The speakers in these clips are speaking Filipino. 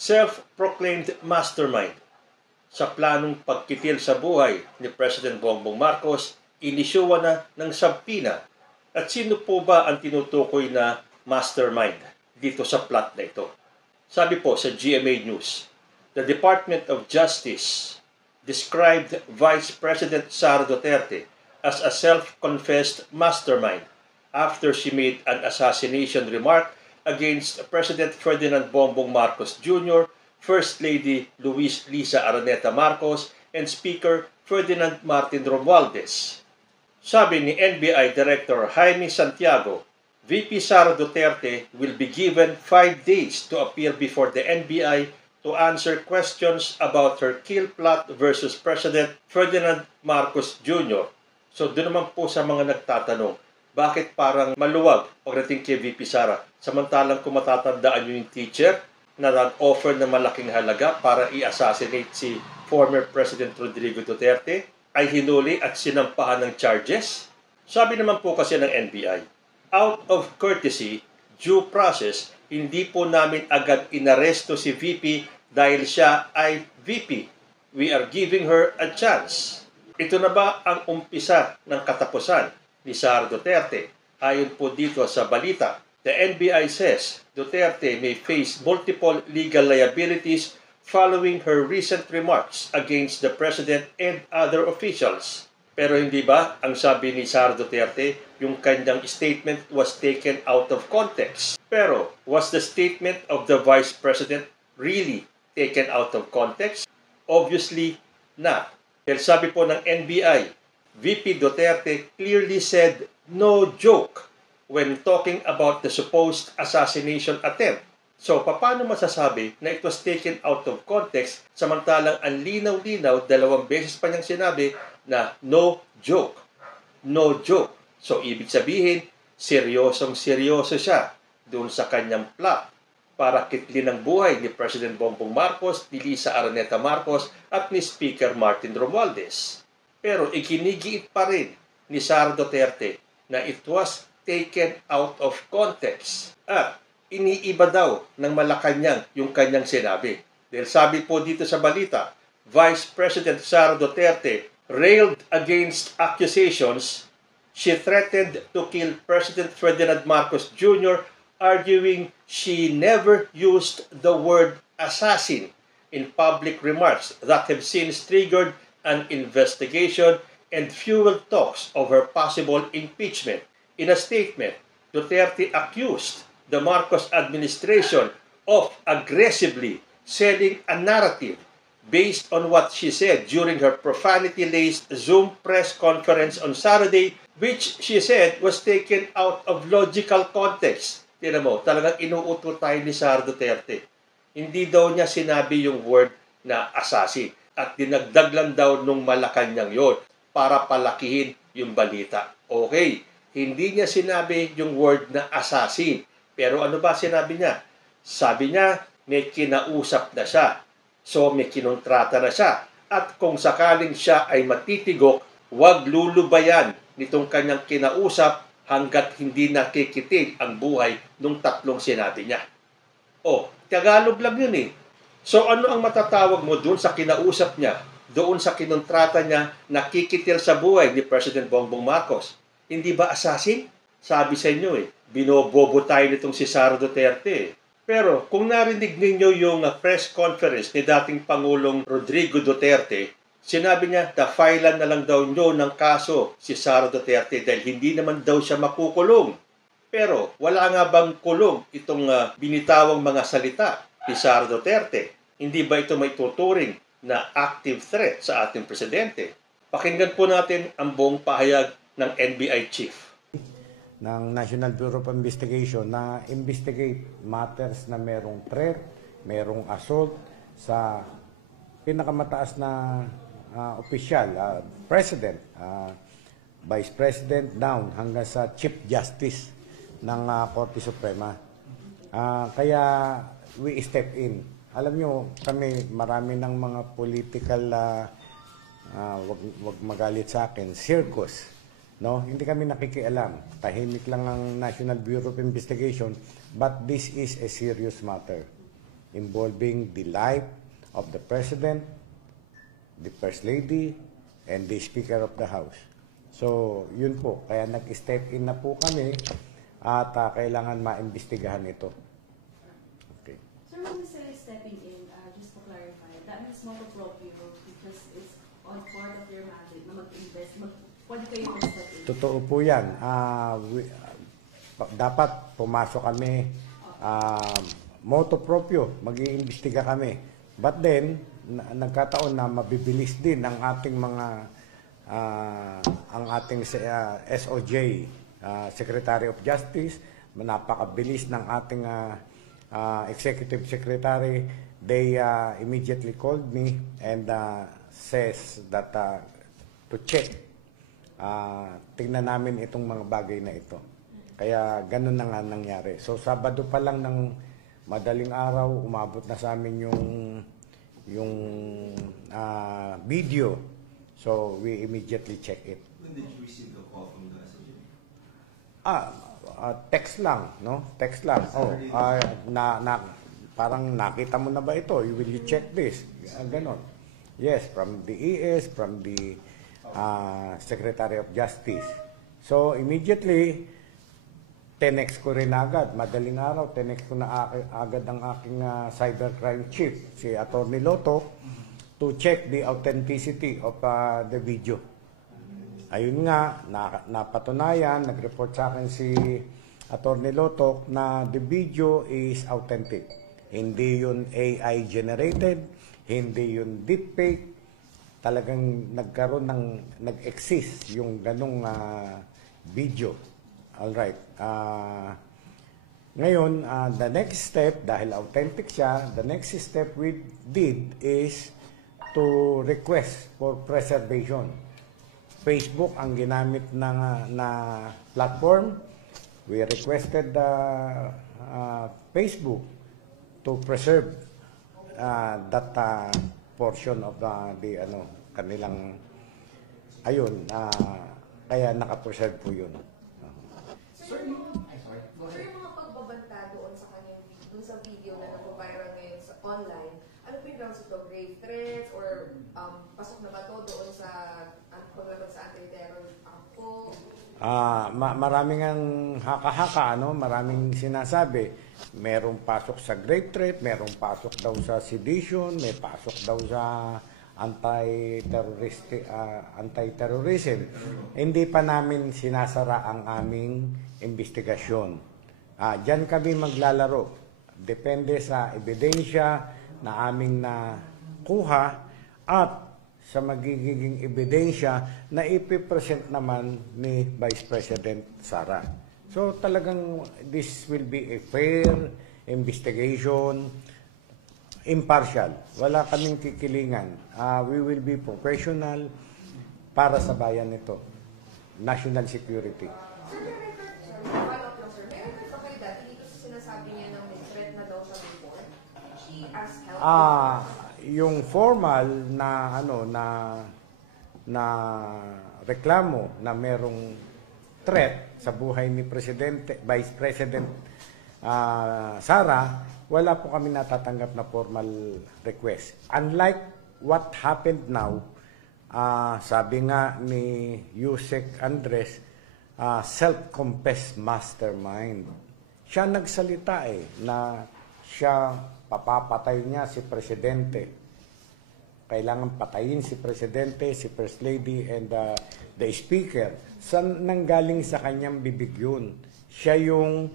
self-proclaimed mastermind sa planong pagkitil sa buhay ni President Bongbong Marcos, inisyuwa na ng sabpina. At sino po ba ang tinutukoy na mastermind dito sa plot na ito? Sabi po sa GMA News, the Department of Justice described Vice President Sara Duterte as a self-confessed mastermind after she made an assassination remark against President Ferdinand Bongbong Marcos Jr., First Lady Luis Liza Araneta Marcos, and Speaker Ferdinand Martin Romualdez. Sabi ni NBI Director Jaime Santiago, VP Sara Duterte will be given 5 days to appear before the NBI to answer questions about her kill plot versus President Ferdinand Marcos Jr. So doon naman po sa mga nagtatanong, bakit parang maluwag pagdating kay VP Sara? Samantalang kung matatandaan nyo yung teacher na nag-offer ng malaking halaga para i-assassinate si former President Rodrigo Duterte, ay hinuli at sinampahan ng charges? Sabi naman po kasi ng NBI, out of courtesy, due process, hindi po namin agad inaresto si VP dahil siya ay VP. We are giving her a chance. Ito na ba ang umpisa ng katapusan ni Sara Duterte? Ayon po dito sa balita, the NBI says Duterte may face multiple legal liabilities following her recent remarks against the President and other officials. Pero hindi ba, ang sabi ni Sara Duterte, yung kanyang statement was taken out of context. Pero, was the statement of the Vice President really taken out of context? Obviously not. Dahil sabi po ng NBI, VP Duterte clearly said no joke when talking about the supposed assassination attempt. So, paano masasabi na it was taken out of context samantalang ang linaw-linaw, 2 beses pa niyang sinabi na no joke. No joke. So, ibig sabihin, seryosong-seryoso siya doon sa kanyang plot para kitlin ang buhay ni President Bongbong Marcos, ni Liza Araneta Marcos, at ni Speaker Martin Romualdez. Pero ikinigiit pa rin ni Sara Duterte na it was taken out of context. At iniiba daw ng Malacanang yung kanyang sinabi. Dahil sabi po dito sa balita, Vice President Sara Duterte railed against accusations. She threatened to kill President Ferdinand Marcos Jr., arguing she never used the word assassin in public remarks that have since triggered an investigation and fueled talks of her possible impeachment. In a statement, Duterte accused the Marcos administration of aggressively selling a narrative based on what she said during her profanity-laced Zoom press conference on Saturday, which she said was taken out of logical context. Tignan mo, talagang inuuto tayo ni Sara Duterte. Hindi daw niya sinabi yung word na assassin at dinagdag lang daw nung Malacanang yon para palakihin yung balita. Okay, hindi niya sinabi yung word na assassin. Pero ano ba sinabi niya? Sabi niya, may kinausap na siya. So may kinontrata na siya. At kung sakaling siya ay matitigok, huwag lulubayan nitong kanyang kinausap hanggat hindi nakikitig ang buhay nung 3 sinabi niya. Tagalog lang yun eh. So ano ang matatawag mo doon sa kinausap niya? Doon sa kinontrata niya, nakikitil sa buhay ni President Bongbong Marcos? Hindi ba assassin? Sabi sa inyo binobobo tayo nitong si Sara Duterte. Pero kung narinig ninyo yung press conference ni dating Pangulong Rodrigo Duterte, sinabi niya, na-filean na lang daw nyo ng kaso si Sara Duterte dahil hindi naman daw siya makukulong. Pero wala nga bang kulong itong binitawang mga salita ni Sara Duterte? Hindi ba ito may tuturing na active threat sa ating presidente? Pakinggan po natin ang buong pahayag ng NBI chief ng National Bureau of Investigation na investigate matters na merong threat, merong assault sa pinakamataas na opisyal, President, Vice President, down hanggang sa Chief Justice ng Korte Suprema. Kaya we step in. Alam nyo, kami marami ng mga political, wag magalit sa akin, circus. No, hindi kami nakikialam. Tahimik lang ang National Bureau of Investigation, but this is a serious matter. involving the life of the President, the First Lady, and the Speaker of the House. So, yun po. Kaya nag-step in na po kami at kailangan maimbestigahan ito. Okay. Sir, when you say stepping in, just to clarify, that means motu proprio because it's on part of your mandate na mag-invest, pwede kayo mag-step in? Totoo po yan. Dapat pumasok kami, motu proprio, mag-iimbestiga kami. But then, nagkataon na mabibilis din ang ating mga ang ating SOJ, Secretary of Justice, napakabilis ng ating Executive Secretary. They immediately called me and says that to check. Tingnan namin itong mga bagay na ito. Kaya ganun na nga nangyari. So Sabado pa lang ng madaling araw, umabot na sa amin yung video. So we immediately check it. When did you receive the call from the SOJ? Text lang, no? Text lang. Oh, parang nakita mo na ba ito? Will you check this? Ganon. Yes, from the ES, from the Secretary of Justice. So immediately, tenext ko rin agad. Madaling araw, tenext ko na agad ang aking cybercrime chief, si Atty. Loto, to check the authenticity of the video. Ayun nga, napatunayan, nag-report sa akin si Atty. Loto na the video is authentic. Hindi yun AI generated, hindi yun deepfake. Talagang nag-exist yung ganong video. Alright. Ngayon, the next step, dahil authentic siya, the next step we did is to request for preservation. Facebook ang ginamit na platform. We requested Facebook to preserve that portion of the kanilang ayun, kaya naka-preserve po yun. Sir, yung mga pagbabanta doon sa kanyang doon sa video na nag-viral ngayon sa online, ano po yung grounds ito? Grave threats or pasok na ba ito doon sa paglaban sa anti-terror po? Maraming ang haka-haka, maraming sinasabi. Merong pasok sa grave threat, merong pasok daw sa sedition, may pasok daw sa anti-terrorism. Hindi pa namin sinasara ang aming investigasyon. Diyan kami maglalaro. Depende sa ebidensya na aming nakuha at sa magiging ebidensya na ipipresent naman ni Vice President Sara. So talagang this will be a fair investigation, impartial. Wala kaming kikilingan. We will be professional para sa bayan nito. National security. Sir, follow-up lang sir. Meron ba kayo dati dito sa sinasabi niya na may threat na daw siya before? She asked help. Yung formal na na reklamo na merong threat sa buhay ni Vice President Sara, wala po kami natatanggap na formal request. Unlike what happened now, sabi nga ni Yusek Andres, self-confessed mastermind. Siya nagsalita na siya papapatay niya si Presidente. Kailangan patayin si Presidente, si First Lady, and the Speaker. Saan nanggaling sa kanyang bibig yun? Siya yung,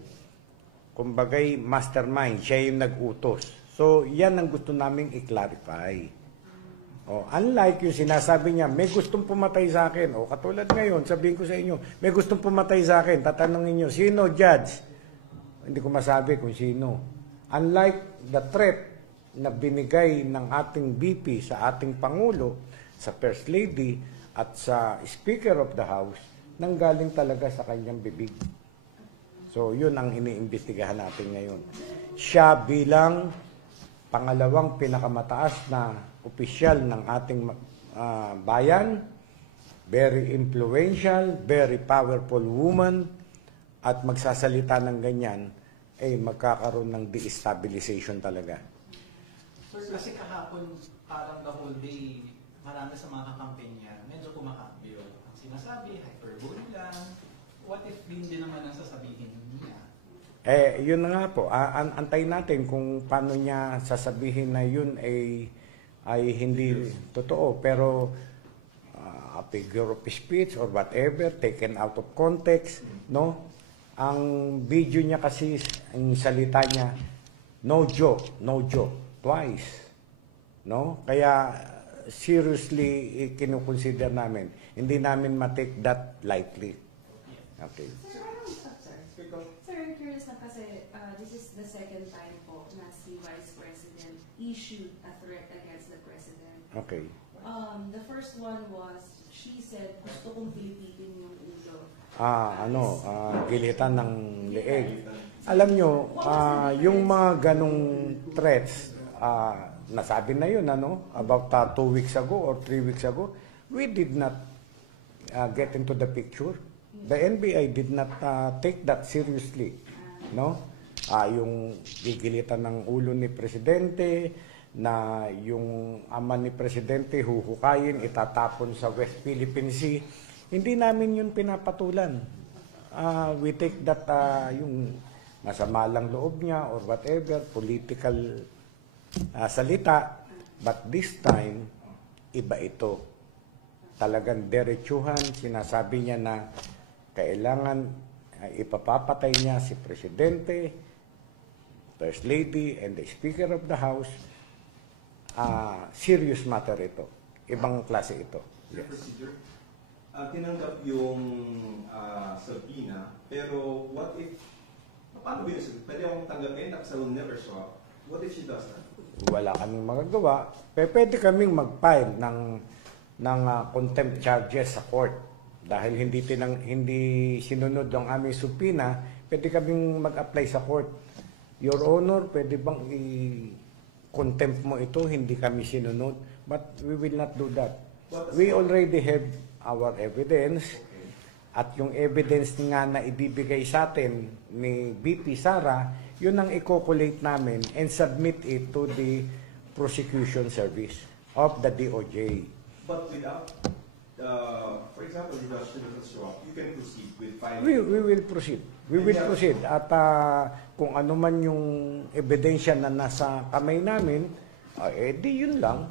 kumbagay, mastermind. Siya yung nag-utos. So, yan ang gusto naming i-clarify. Unlike yung sinasabi niya, may gustong pumatay sa akin. Katulad ngayon, sabihin ko sa inyo, may gustong pumatay sa akin. Tatanungin niyo, sino, Judge? Hindi ko masabi kung sino. Unlike the threat na binigay ng ating VP sa ating Pangulo, sa First Lady, at sa Speaker of the House, nanggaling talaga sa kanyang bibig. So, yun ang iniimbestigahan natin ngayon. Siya bilang pangalawang pinakamataas na opisyal ng ating bayan, very influential, very powerful woman, at magsasalita ng ganyan, magkakaroon ng destabilization talaga. Sir, kasi kahapon parang the whole day, marami sa mga kampanya, medyo kumakambyo. Ang sinasabi, hyperbole lang. What if hindi naman ang sasabihin niya? Yun na nga po. Antayin natin kung paano niya sasabihin na yun ay hindi totoo. Pero a figure of speech or whatever, taken out of context, no? Ang video niya kasi, ang salita niya, no joke, twice. No? Kaya seriously kinukonsider namin. Hindi namin ma-take that lightly. Okay. Sir, I'm curious na kasi this is the second time po na si Vice President issued a threat against the President. Okay. The first one was, she said, gusto kong pilipitin yung ulo. Gilitan ng leeg. Alam nyo, yung mga ganong threats, nasabi na yun, about 2 weeks ago or 3 weeks ago, we did not get into the picture. The NBI did not take that seriously, no? Yung gigilitan ng ulo ni Presidente, na yung ama ni Presidente huhukayin, itatapon sa West Philippine Sea, hindi namin yun pinapatulan. We take that yung masama lang loob niya or whatever, political salita, but this time, iba ito. Talagang derechuhan, sinasabi niya na kailangan ipapapatay niya si Presidente, First Lady, and the Speaker of the House. Serious matter ito. Ibang klase ito. Yes. Procedure. Tinanggap yung subpoena, pero what if, paano ba yun? Pwede akong tanggapin, tapos I will never show up. What if she does that? Wala kaming magagawa. Pwede kaming mag-file ng contempt charges sa court. Dahil hindi sinunod ang aming subpoena, pwede kaming mag-apply sa court. Your Honor, pwede bang i-contempt mo ito, hindi kami sinunod? But we will not do that. We already have our evidence. At yung evidence nga na ibibigay sa atin ni BP Sara, yun ang i-collate namin and submit it to the prosecution service of the DOJ. But without, for example, the judge doesn't show up, you can proceed with filing. We will proceed. We will proceed. At kung ano man yung ebidensya na nasa kamay namin, di yun lang.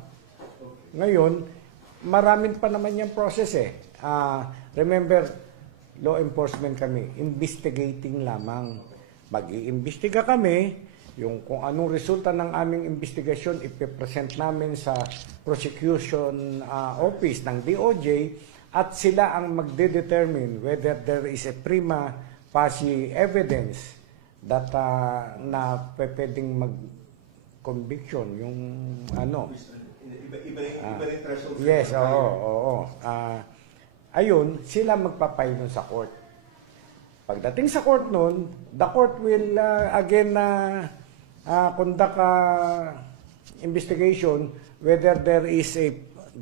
Ngayon, maraming pa naman yung process eh. Remember, law enforcement kami, investigating lamang. Mag-iimbestiga kami, yung kung anong resulta ng aming investigasyon, ipipresent namin sa prosecution office ng DOJ at sila ang magde-determine whether there is a prima facie evidence that na pwedeng mag-conviction yung ano. Iba rin threshold. Yes, oo. Ayun, sila magpapile nun sa court. Pagdating sa court nun, the court will again conduct investigation whether there is a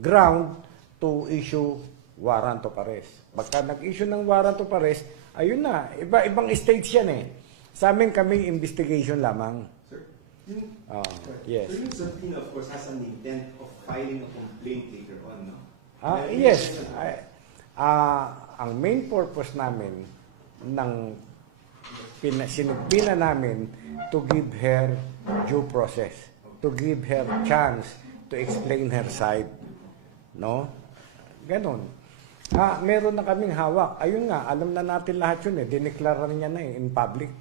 ground to issue warrant of arrest. Pagka nag-issue ng warrant of arrest, ayun na, ibang stage yan eh. Sa amin kami investigation lamang. Sir, yes. So yung subpoena, of course, has an intent of filing a complaint later on, no? Yes. Ang main purpose namin ng sinubpina namin to give her due process, to give her chance to explain her side. No? Ganon. Meron na kaming hawak. Ayun nga, alam na natin lahat yun eh. Dineklara niya na in public.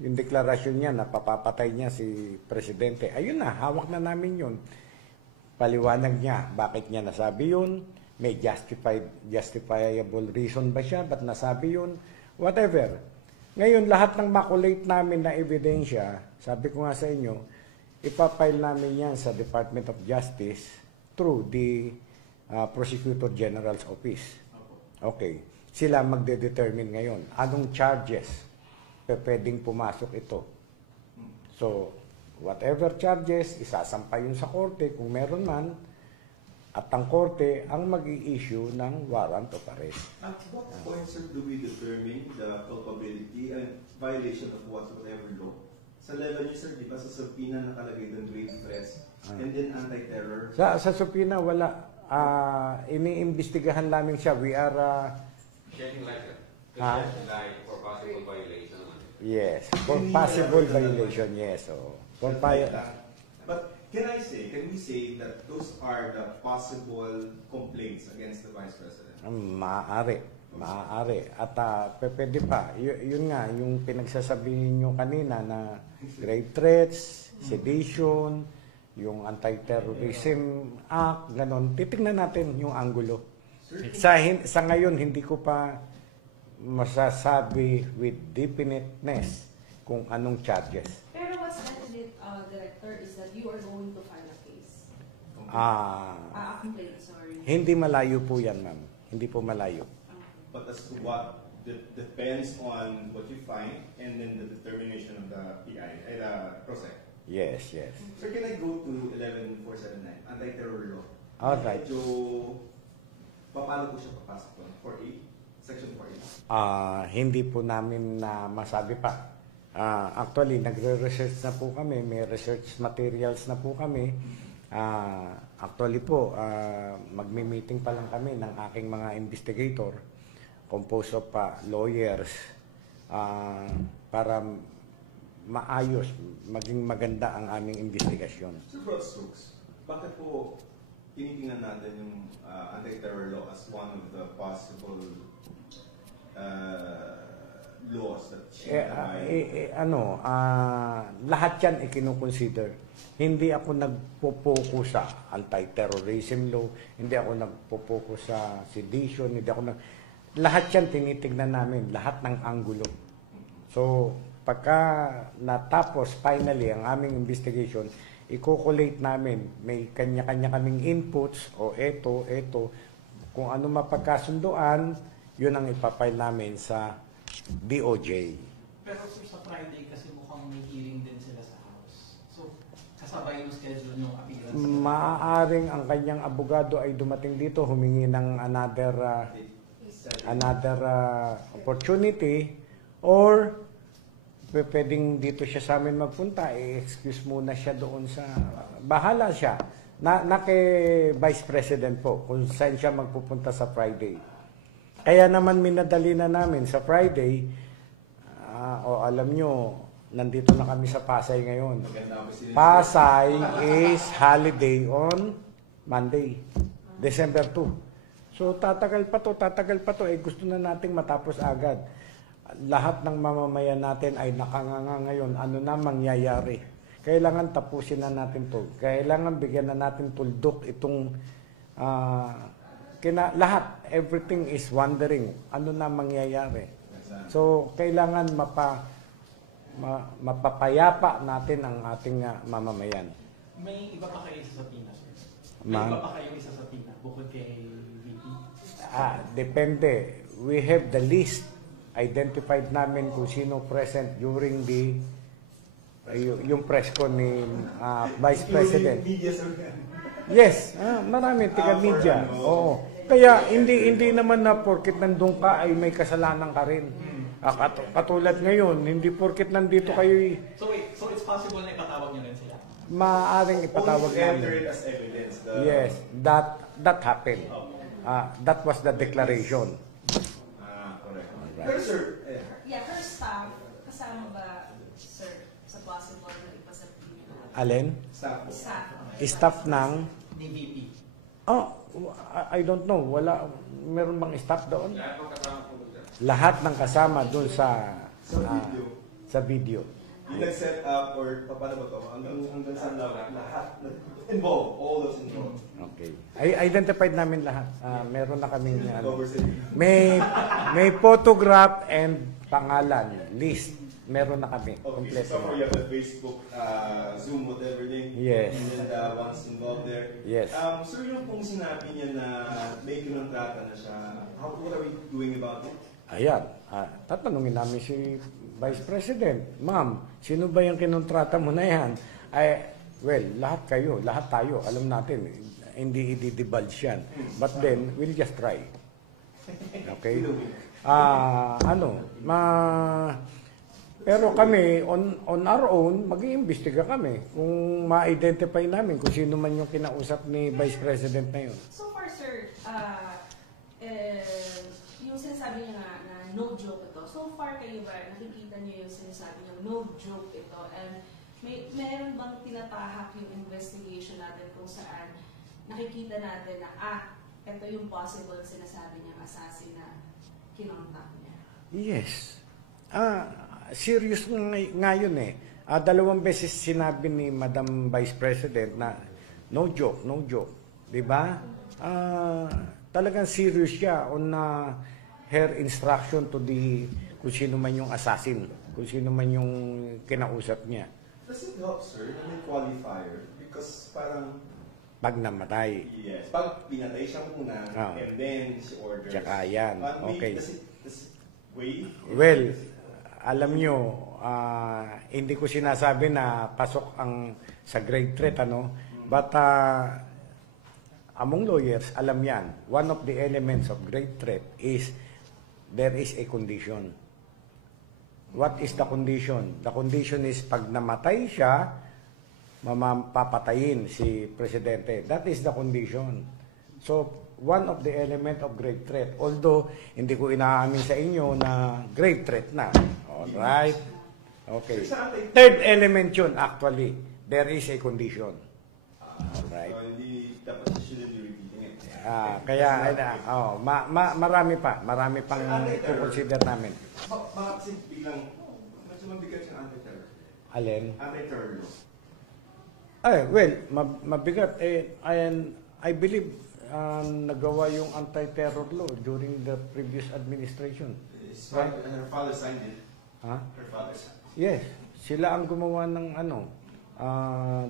Yung deklarasyon niya na papapatay niya si Presidente. Ayun na, hawak na namin yun. Paliwanag niya, bakit niya nasabi yun? May justifiable reason ba siya? Ba't nasabi yun? Whatever. Ngayon, lahat ng makulate namin na ebidensya, sabi ko nga sa inyo, ipapile namin yan sa Department of Justice through the Prosecutor General's Office. Okay. Sila magde-determine ngayon. Anong charges pwedeng pumasok ito? So, whatever charges, isasampa yun sa korte kung meron man, at ang korte ang mag-i-issue ng warrant of arrest. At what point, sir, do we determine the culpability and violation of whatever law? Sa level niyo, sir, di ba sa subpoena nakalagay doon grave threat? And then anti-terror. Sa subpoena, wala. Iniimbestigahan namin siya. We are... Shedding light. Ah. Shedding light for possible violation. yes, for possible violation, yes. So, for But can we say that those are the possible complaints against the Vice President? Maaari. At pwede pa. Yun nga, yung pinagsasabihin nyo kanina na grave threats, sedition, yung Anti-Terrorism Act, ganon. Titignan natin yung angulo. Sa ngayon, hindi ko pa masasabi with definiteness kung anong charges. Pero what's definite, Director, is that you are going to file a case. A complaint, sorry. Hindi malayo po yan, ma'am. Hindi po malayo. But as to what depends on what you find and then the determination of the PI, the PROSEC. Yes. Sir, can I go to 11479, anti-terror law? Alright. Medyo, paano po siya papasok doon? 4A? Section 4A? Hindi po namin na masabi pa. Actually, nagre-research na po kami. May research materials na po kami. Actually po, magmi-meeting pa lang kami ng aking mga investigator, composed of lawyers, para maayos, maging maganda ang aming investigasyon. So, broad strokes, bakit po tinitingnan natin yung anti-terror law as one of the possible laws that lahat yan ikinukonsider. Hindi ako nagpo-focus sa anti-terrorism law, hindi ako nagpo-focus sa sedition, lahat yan tinitignan namin, lahat ng anggulo. So, pagka natapos finally ang aming investigation, i-collate namin, may kanya-kanya kaming inputs, o eto, kung ano mapagkasunduan, yun ang ipapile namin sa DOJ. Pero sa Friday kasi mukhang may hearing din sila sa House. So, kasabay yung schedule yung appearance. Maaaring ang kanyang abogado ay dumating dito, humingi ng another opportunity, or pwedeng dito siya sa amin magpunta, excuse muna siya doon sa... Bahala siya. Na kay Vice President po, kung saan siya magpupunta sa Friday. Kaya naman minadali na namin sa Friday, alam nyo, nandito na kami sa Pasay ngayon. Pasay is holiday on Monday, December 2. So tatagal pa to, gusto na nating matapos agad. Lahat ng mamamayan natin ay nakanganga ngayon, ano na mangyayari. Kailangan tapusin na natin to. Kailangan bigyan na natin tuldok itong lahat. Everything is wondering, ano na mangyayari. So kailangan mapapayapa natin ang ating mamamayan. May iba pa kayo isa sa Pinas, sir? May iba pa kayo isa sa Pinas, bukod kay VP? Depende. We have the list. Identified namin kung sino present during yung press con ni Vice President. Yes, marami taga-media. Oo. Kaya hindi naman na porket nandun ka ay may kasalanan ka rin. Katulad ngayon, hindi porket nandito kayo. So it's possible na ipatawag niyo rin sila? Maaring ipatawag namin. as evidence. Yes, that happened. That was the declaration. Correct. Pero sir, Yeah, her staff, kasama ba, sir, sa possible na ipasapin niyo? Alin? staff. Staff ng... Ni VP? I don't know. Meron bang staff doon? Lahat ng kasama doon sa video. Yung nag-set up or paano ba ito? Hanggang saan lahat involved, all those involved. Okay. Identified namin lahat. Meron na kaming may photograph and pangalan, list. Meron na kami. Okay, so far you have the Facebook, Zoom, whatever link. Yes. And then the ones involved there. Yes. Sir, yung kung sinabi niya na may kinontrata na siya, what are we doing about it? Ayan. Tatanungin namin si Vice President, Ma'am, sino ba yung kinontrata mo na yan? Lahat tayo, alam natin, hindi i-divulge yan. But then, we'll just try. Okay? Pero kami, on our own, mag-iimbestiga kami kung ma-identify namin kung sino man yung kinausap ni Vice President na yun. So far, sir, yung sinasabi niya nga na no joke ito, so far kayo ba, nakikita niyo yung sinasabi niya no joke ito, and meron bang tinatahak yung investigation natin kung saan nakikita natin na, ito yung possible sinasabi niyang assassin na kinontak niya? Yes. Serious nga yun eh. 2 beses sinabi ni Madam Vice President na no joke, no joke. Diba? Talagang serious siya on her instruction to the kung sino man yung assassin, kung sino man yung kinausap niya. Does it help, sir, na may qualifier? Because parang, Pag namatay. yes, pag pinatay siya muna, and then she orders. Tsaka yan, okay. Does it wait? Well, alam nyo, hindi ko sinasabi na pasok ang sa grave threat, ano? But among lawyers, alam yan. One of the elements of grave threat is there is a condition. What is the condition? The condition is pag namatay siya, papatayin si Presidente. That is the condition. So, one of the element of grave threat. Although, hindi ko inaamin sa inyo na grave threat na. Alright? Okay. Third element yun, actually. There is a condition. Alright? So, hindi, dapat shouldn't be repeating it. Marami pang i-consider namin. Baka kasi biglang, medyo mabigat yung anti-terror. Alin? Anti-terror law. Well, mabigat. I believe nagawa yung anti-terror law during the previous administration. Her father signed it. Ha? Her father signed it. Yes, sila ang gumawa ng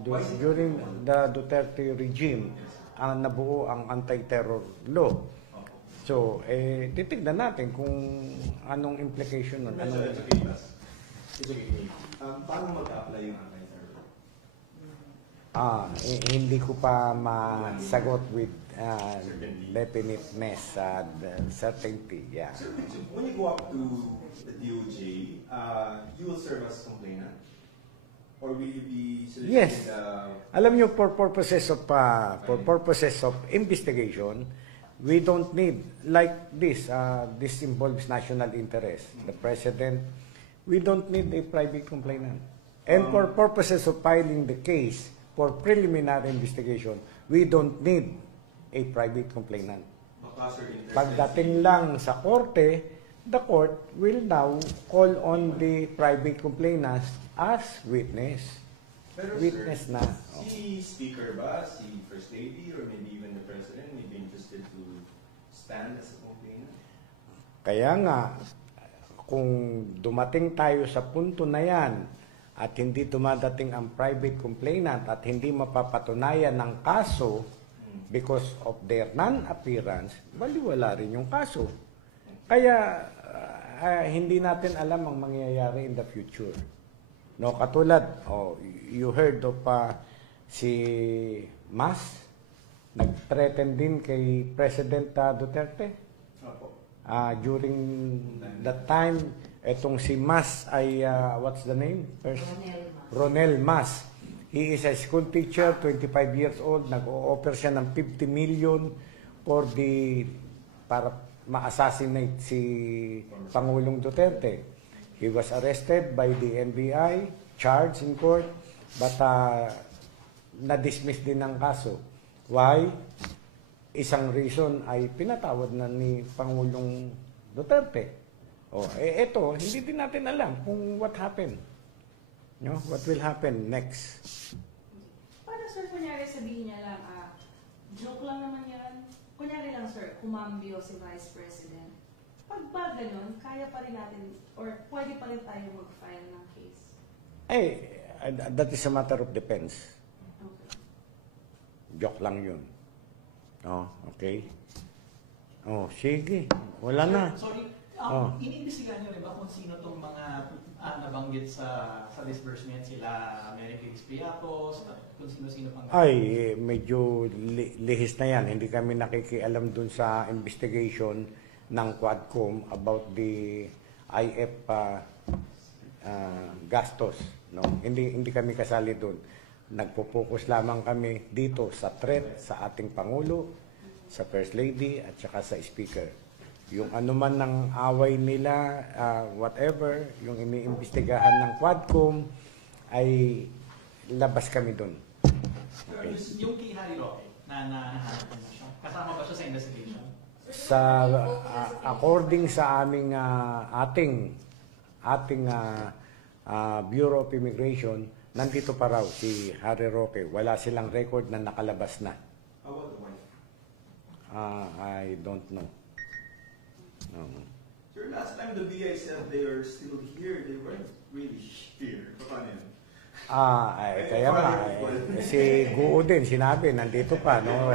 during the Duterte regime, nabuo ang anti-terror law. So, titignan natin kung anong implication nun. It's okay, boss. It's okay. Paano mag-apply yung anti-terror law? Hindi ko pa masagot with definiteness, certainty. Yeah. So, when you go up to the DOJ, you will serve as complainant? Or will you be soliciting Yes. the... Alam nyo, for purposes of investigation, we don't need, like this involves national interest. The President, we don't need a private complainant. And for purposes of filing the case, for preliminary investigation, we don't need a private complainant. Pagdating lang sa korte, the court will now call on the private complainant as witness. Pero Witness sir, na. si Speaker ba, si First Lady, or maybe even the President may be interested to stand as a complainant? Kaya nga, kung dumating tayo sa punto na yan at hindi dumadating ang private complainant at hindi mapapatunayan ng kaso because of their non-appearance, baliwala rin yung kaso. Kaya hindi natin alam ang mangyayari in the future. No, katulad, you heard of si Mas, nag-threaten din kay President Duterte. During that time, etong si Mas ay, what's the name? Ronel Mas. He is a school teacher, 25 years old. Nag-o-offer siya ng 50 million para ma-assassinate si Pangulong Duterte. He was arrested by the NBI, charged in court, but na-dismiss din ang kaso. Why? Isang reason ay pinatawad na ni Pangulong Duterte. Ito, hindi din natin alam kung what happened. No? What will happen next? Para sir, kunyari sabihin niya lang, joke lang naman yan. Kunyari lang sir, kumambyo si Vice President. Pag ba ganun, kaya pa rin natin, or pwede pa rin tayo mag-file ng case? That is a matter of defense. Okay. Joke lang yun. Okay. Sige. Wala na. Sorry, iniimbestigahan niyo rin ba kung sino tong mga nabanggit sa disbursement, sila Mary Felix Piatos, kung sino-sino pang... Medyo lihis na yan. Hindi kami nakikialam dun sa investigation ng Quadcom about the IF gastos. No? Hindi kami kasali doon. Nagpo-focus lamang kami dito sa threat sa ating Pangulo, sa First Lady, at saka sa Speaker. Yung anuman ng away nila, whatever, yung iniimbestigahan ng Quadcom, ay labas kami doon. Okay. Yung kay Harry Roque, na nahanap mo siya, kasama ba siya sa investigation? According sa aming ating Bureau of Immigration, nandito pa raw si Harry Roque. Wala silang record na nakalabas na. How about the wife? I don't know. No. Sir, last time the BI said they are still here, they weren't really here. Paano yun? Kaya nga, si Guo din, sinabi, nandito pa, no?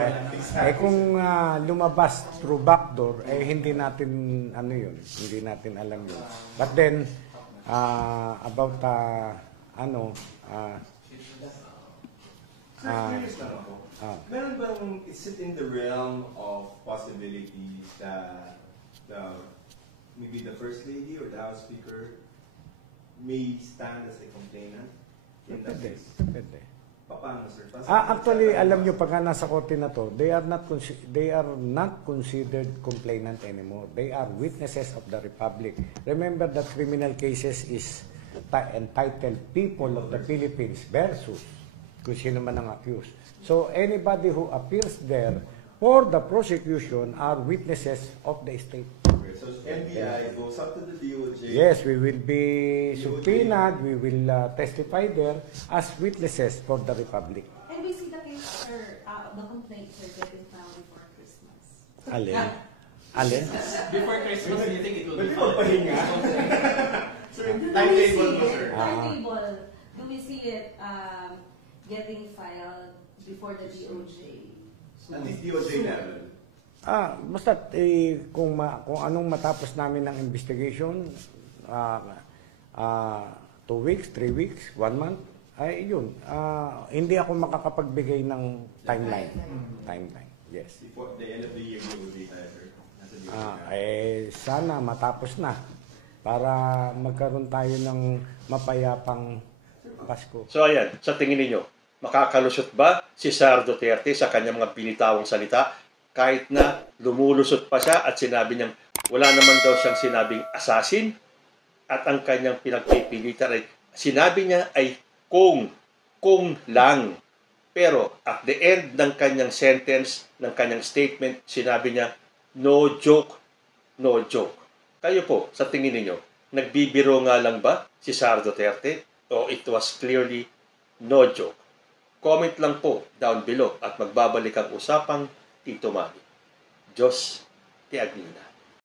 Kung lumabas through backdoor, hindi natin, hindi natin alam yun. But then, about, Sir, curious lang ako. Meron bang, is it in the realm of possibilities that maybe the First Lady or the House Speaker may stand as a complainant? Depende. Paano, sir? Actually, alam nyo, pagka nasa korte na to, they are not considered complainant anymore. They are witnesses of the Republic. Remember that criminal cases is entitled People of the Philippines versus kung sino man ang accused. So, anybody who appears there for the prosecution are witnesses of the state. So NBI goes up to the DOJ. Yes, we will be subpoenaed. We will testify there as witnesses for the Republic. And we see the case, sir, the complaints are getting filed before Christmas. Alin? Before Christmas, do you think it will be Pwede filed? magpahinga? Sir, Do we timetable see mo, it, sir. timetable, do we see it getting filed before the DOJ? At least DOJ level. Basta kung anong matapos namin ng investigation, 2 weeks, 3 weeks, 1 month, ay yun. Hindi ako makakapagbigay ng timeline. Timeline, yes. Before the end of the year, DOJ tayo, sir. Nasa DOJ. Sana matapos na para magkaroon tayo ng mapayapang Pasko. So ayan, sa tingin ninyo, makakalusot ba si Sara Duterte sa kanyang mga binitawang salita kahit na lumulusot pa siya at sinabi niyang wala naman daw siyang sinabing assassin at ang kanyang pinagpipilitan ay sinabi niya ay kung lang. Pero at the end ng kanyang sentence, ng kanyang statement, sinabi niya no joke, no joke. Kayo po, sa tingin ninyo, nagbibiro nga lang ba si Sara Duterte o it was clearly no joke? Comment lang po down below at magbabalik ang usapang Tito Manny. Diyos ti Agnina.